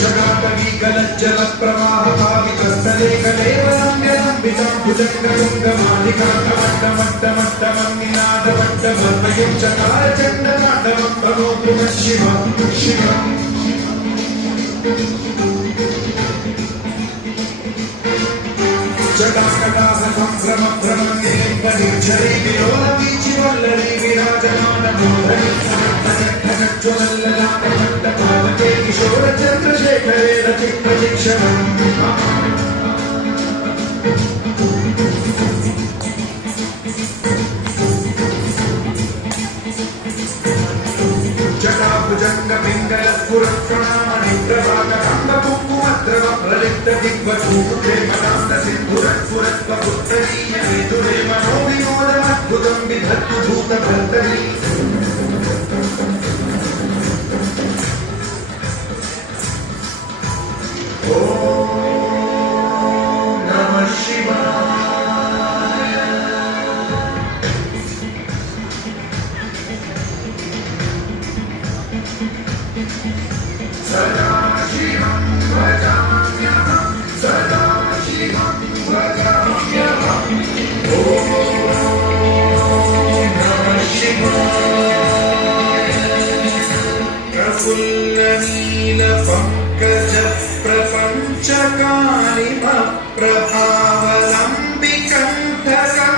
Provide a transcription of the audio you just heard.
जगातवीकलज्जल प्रवाहपावितस्थले कलेवरम्यलम्बितं भुजङ्गतुङ्गमालिकान्तमट्टमट्टमट्टमन्निनादमट्टमर्मयुं चकारचण्डताण्डवं तनोतु नः शिवं शिवम् जटाकटाह संभ्रम भ्रमण्येन्दनिर्झरी विलोलवीचिवल्लरी विराजमानमोहरी ज्वलल्ललाटमट्टपावके किशोरचन्द्रशेखरे रचिप्रशिक्षणम् जटाभुजङ्गपिङ्गलस्फुरत्प्रणामनिप्रभागकम्बकुङ्कुमद्रव प्रलिप्तदिग्वधूते मनान्दसिन्धुरस्फुरत्वपुत्तरीयवेदुरे मनोविनोदमद्भुतं विधत्तु भूतभर्तरी ॐ नमः शिवाय सदाशिवं भजाम्यहं सदाशिवं भजाम्यहं ॐ नमः शिवाय प्रफुल्लनीलपङ्कज प्रपञ्चकालिमप्रभावलम्बिकण्ठकम्